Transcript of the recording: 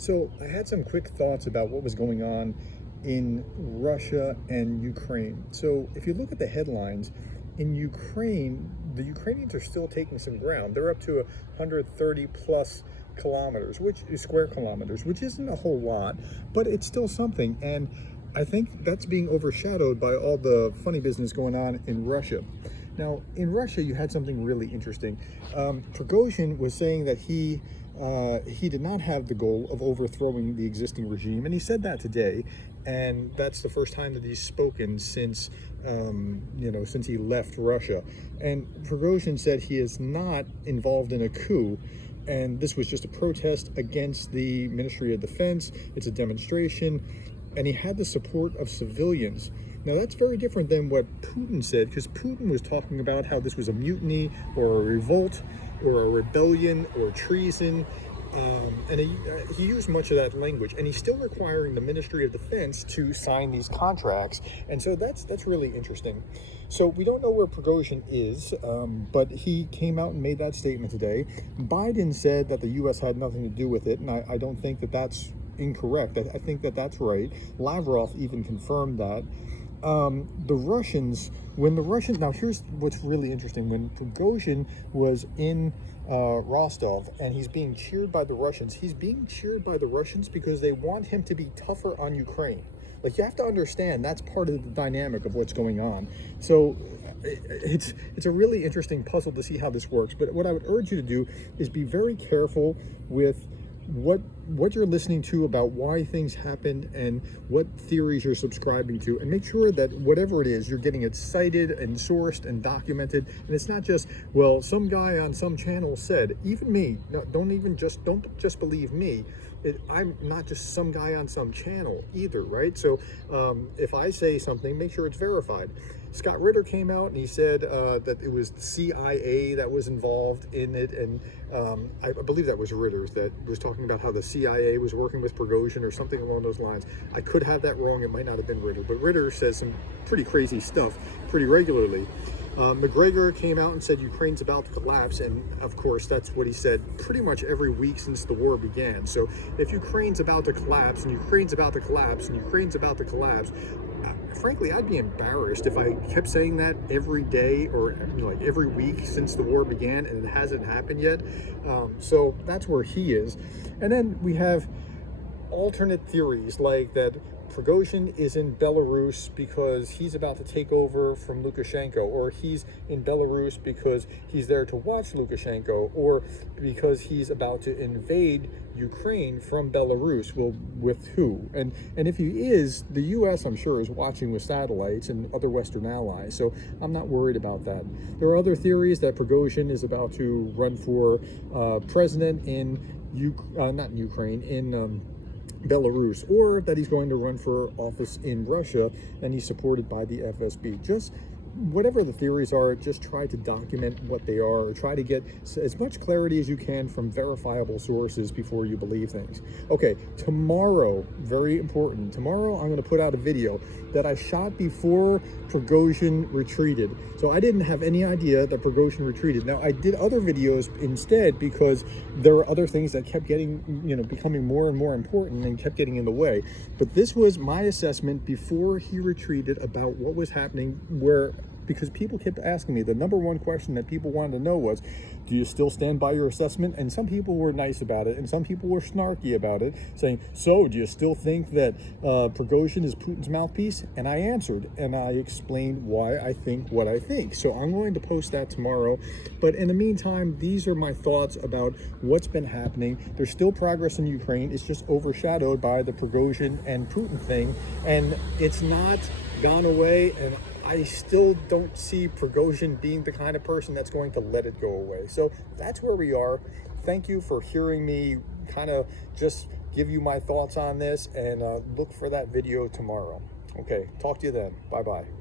So I had some quick thoughts about what was going on in Russia and Ukraine. So if you look at the headlines, in Ukraine, the Ukrainians are still taking some ground. They're up to 130 plus kilometers, which is square kilometers, which isn't a whole lot, but it's still something. And I think that's being overshadowed by all the funny business going on in Russia. Now, in Russia, you had something really interesting. Prigozhin was saying that he did not have the goal of overthrowing the existing regime, and he said that today. And that's the first time that he's spoken since, since he left Russia. And Prigozhin said he is not involved in a coup, and this was just a protest against the Ministry of Defense. It's a demonstration, and he had the support of civilians. Now, that's very different than what Putin said, because Putin was talking about how this was a mutiny or a revolt or a rebellion or treason. And he used much of that language, and he's still requiring the Ministry of Defense to sign these contracts. And so that's really interesting. So we don't know where Prigozhin is, but he came out and made that statement today. Biden said that the U.S. had nothing to do with it, and I don't think that that's incorrect. I think that that's right. Lavrov even confirmed that. The Russians, now here's what's really interesting. When Prigozhin was in Rostov and he's being cheered by the Russians, he's being cheered by the Russians because they want him to be tougher on Ukraine. Like, you have to understand, that's part of the dynamic of what's going on. So it's a really interesting puzzle to see how this works. But what I would urge you to do is be very careful with what you're listening to about why things happen and what theories you're subscribing to, and make sure that whatever it is, you're getting it cited and sourced and documented. And it's not just, well, some guy on some channel said. Even me, no, don't just believe me. I'm not just some guy on some channel either, right? So if I say something, make sure it's verified. Scott Ritter came out and he said that it was the CIA that was involved in it, and I believe that was Ritter that was talking about how the CIA was working with Prigozhin or something along those lines. I could have that wrong. It might not have been Ritter, but Ritter says some pretty crazy stuff pretty regularly. McGregor came out and said Ukraine's about to collapse, and of course that's what he said pretty much every week since the war began. So if Ukraine's about to collapse, and Ukraine's about to collapse, and Ukraine's about to collapse, frankly, I'd be embarrassed if I kept saying that every day or like every week since the war began and it hasn't happened yet. So that's where he is. And then we have alternate theories like that Prigozhin is in Belarus because he's about to take over from Lukashenko, or he's in Belarus because he's there to watch Lukashenko, or because he's about to invade Ukraine from Belarus. Well, with who? And if he is, the U.S., I'm sure, is watching with satellites and other Western allies, so I'm not worried about that. There are other theories that Prigozhin is about to run for president in Belarus, or that he's going to run for office in Russia and he's supported by the FSB. Just whatever the theories are, just try to document what they are, or try to get as much clarity as you can from verifiable sources before you believe things. Okay, tomorrow, very important, tomorrow I'm going to put out a video that I shot before Prigozhin retreated. So I didn't have any idea that Prigozhin retreated. Now, I did other videos instead because there were other things that kept getting, becoming more and more important and kept getting in the way. But this was my assessment before he retreated about what was happening, because people kept asking me, the number one question that people wanted to know was, do you still stand by your assessment? And some people were nice about it, and some people were snarky about it, saying, so do you still think that Prigozhin is Putin's mouthpiece? And I answered, and I explained why I think what I think. So I'm going to post that tomorrow. But in the meantime, these are my thoughts about what's been happening. There's still progress in Ukraine. It's just overshadowed by the Prigozhin and Putin thing, and it's not gone away, and I still don't see Prigozhin being the kind of person that's going to let it go away. So that's where we are. Thank you for hearing me kind of just give you my thoughts on this, and look for that video tomorrow. Okay, talk to you then. Bye-bye.